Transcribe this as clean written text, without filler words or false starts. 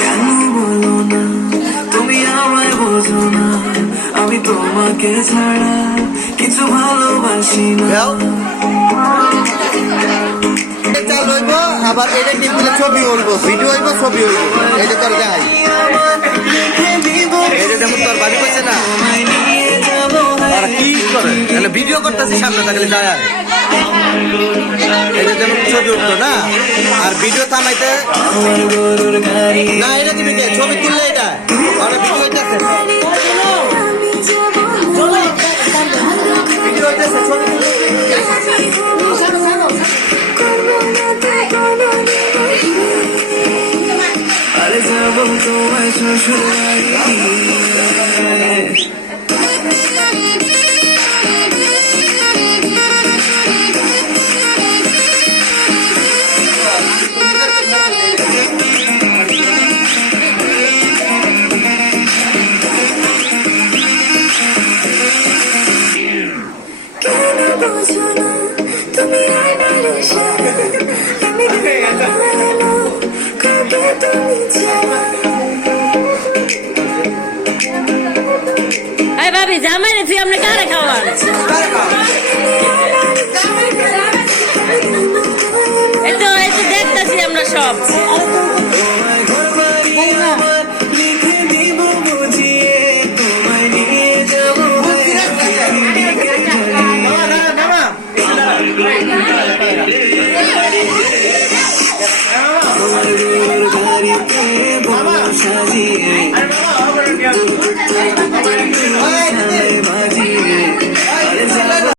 কেন বলো না তুমি আমায় বোঝো না, আমি তোমাকে ছাড়া কিছু ভালোবাসি না। আবার এটা টিপ দিলে ছবি উঠবো, ভিডিও হইব, ছবি হইব। এটা তোর দেখাই, এটা যেমন তোর বাড়ি করছে না, আর কি করে তাহলে ভিডিও করতেছে সামনে থাকলে যায়। এটা যেমন ছবি উঠতো না, আর ভিডিও থামাইতে না, এটা দিবি কে ছবি তুললে এটা ভিডিও হইতেছে, ভিডিও হইতেছে ছবি আরে যাবো তোমায় শ্বশুর বাড়ি। কেন বোঝো না তুমি আমার সাথে